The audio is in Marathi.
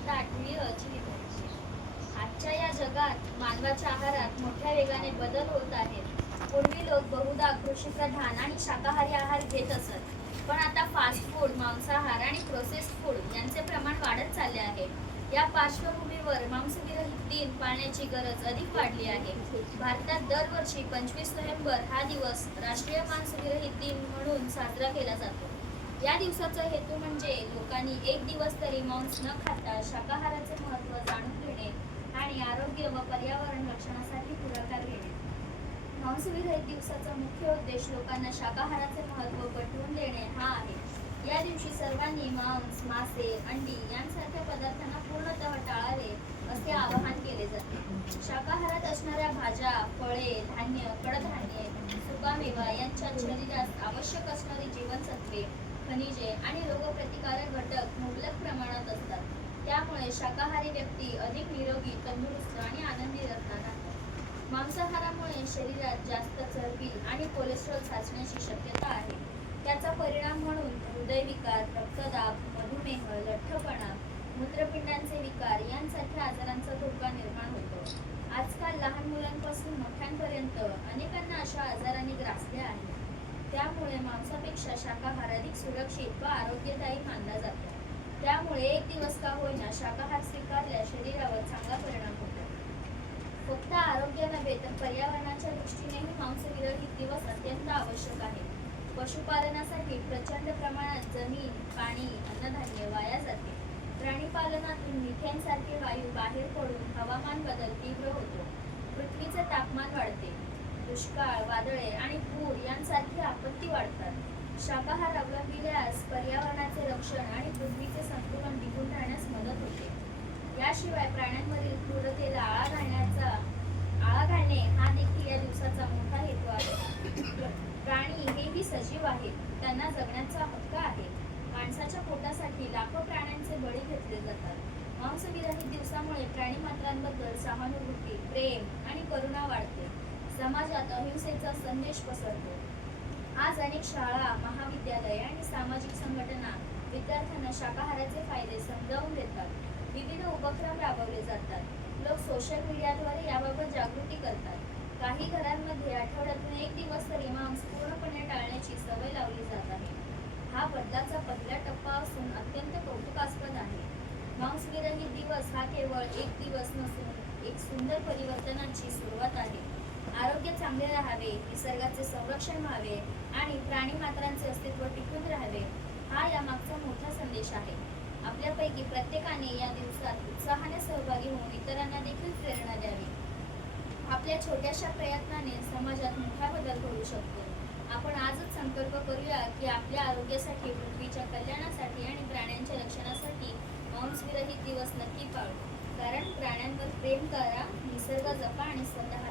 इयत्ता 8वी अची आजच्या या जगात मानवाच्या आहारात मोठ्या वेगाने बदल होत आहेत. पूर्वी लोक बहुधा कृषीप्रधान आणि शाकाहारी आहार घेत असत, पण आता फास्ट फूड, मांसाहार आणि प्रोसेस्ड फूड यांचे प्रमाण वाढत चालले आहे. या पार्श्वभूमीवर मांसविरहित दिन पाळण्याची गरज अधिक वाढली आहे. भारतात दरवर्षी 25 नोव्हेंबर हा दिवस राष्ट्रीय मांसविरहित दिन म्हणून साजरा केला जातो. या दिवसाचा हेतू म्हणजे लोकांनी एक दिवस तरी मांस न खाता शाकाहाराचे महत्त्व जाणून घेणे आणि आरोग्य व पर्यावरण रक्षणासाठी पुढाकार घेणे. मांसविरहित दिवसाचा मुख्य उद्देश लोकांना शाकाहाराचे महत्त्व पटवून देणे हा आहे. या दिवशी सर्वांनी मांस, मासे, अंडी यांसारख्या पदार्थांना पूर्णतः टाळावे असे आवाहन केले जाते. शाकाहारात असणाऱ्या भाज्या, फळे, धान्य, कडधान्ये, सुकामेवा यांच्या शरीरास आवश्यक असणारी जीवनसत्वे, खनिजे आणि रोगप्रतिकारक घटक मुबलक प्रमाणात असतात. त्यामुळे शाकाहारी व्यक्ती अधिक निरोगी, तंदुरुस्त आणि आनंदी राहतात. मांसाहारामुळे शरीरात जास्त चरबी आणि कोलेस्ट्रॉल साचण्याची शक्यता आहे. त्याचा परिणाम म्हणून हृदयविकार, रक्तदाब, मधुमेह, लठ्ठपणा, मूत्रपिंडांचे विकार यांसारख्या आजारांचा धोका निर्माण होतो. आजकाल लहान मुलांपासून मोठ्यांपर्यंत अनेकांना अशा आजारांनी ग्रासले आहे. त्यामुळे मांसापेक्षा शाकाहार अधिक सुरक्षित व आरोग्यदायी मानला जातो. त्यामुळे एक दिवस का होईना शाकाहार स्वीकारल्यास शरीरावर चांगला परिणाम होतो. फक्त आरोग्य नव्हे तर पर्यावरणाच्या दृष्टीनेही मांसविरहित दिवस अत्यंत आवश्यक आहे. पशुपालनासाठी प्रचंड प्रमाणात जमीन, पाणी, अन्नधान्य वाया जाते. प्राणीपालनातून मिथेन सारखे वायू बाहेर पडून हवामान बदल तीव्र होतो. पृथ्वीचे तापमान वाढते. दुष्काळ, वादळे आणि पूर यांसारखी आपत्ती वाढतात. शाकाहार अवलंबिल्यास पर्यावरणाचे रक्षण आणि पृथ्वीचे संतुलन टिकून राहण्यास मदत होते. याशिवाय प्राण्यांवरील क्रूरतेला आळा घालणे हा देखील या दिवसाचा मोठा हेतू आहे. प्राणी हेही सजीव आहेत, त्यांना जगण्याचा हक्क आहे. माणसाच्या पोटासाठी लाखो प्राण्यांचे बळी घेतले जातात. मांसविरहित दिवसामुळे प्राणीमात्रांबद्दल सहानुभूती, प्रेम आणि करुणा वाढते. समाजात अहिंसेचा संदेश पसरतो. आज अनेक शाळा, महाविद्यालय आणि सामाजिक संघटना विद्यार्थ्यांना शाकाहाराचे फायदे समजावून देतात. विविध उपक्रम राबवले जातात. लोक सोशल मीडियाद्वारे याबाबत जागृती करतात. काही घरांमध्ये आठवड्यातून एक दिवस तरी मांस पूर्णपणे टाळण्याची सवय लावली जात आहे. हा बदलाचा पहिला टप्पा असून अत्यंत कौतुकास्पद आहे. मांसविरहित दिवस हा केवळ एक दिवस नसून एक सुंदर परिवर्तनाची सुरुवात आहे. आरोग्य चांगले राहावे, निसर्गाचे संरक्षण व्हावे आणि प्राणीमात्रांचे अस्तित्व टिकून राहावे हा यामागचा मोठा संदेश आहे. आपल्यापैकी प्रत्येकाने या दिवसात उत्साहाने सहभागी होऊन इतरांना देखील प्रेरणा द्यावी. आपल्या छोट्याशा प्रयत्नाने समाजात मोठा बदल घडू शकतो. आपण आजच संकल्प करूया की आपल्या आरोग्यासाठी, पृथ्वीच्या कल्याणासाठी आणि प्राण्यांच्या रक्षणासाठी मांसविरहित दिवस नक्की पाळू. कारण प्राण्यांवर प्रेम करा, निसर्ग जपा आणि स्वतःला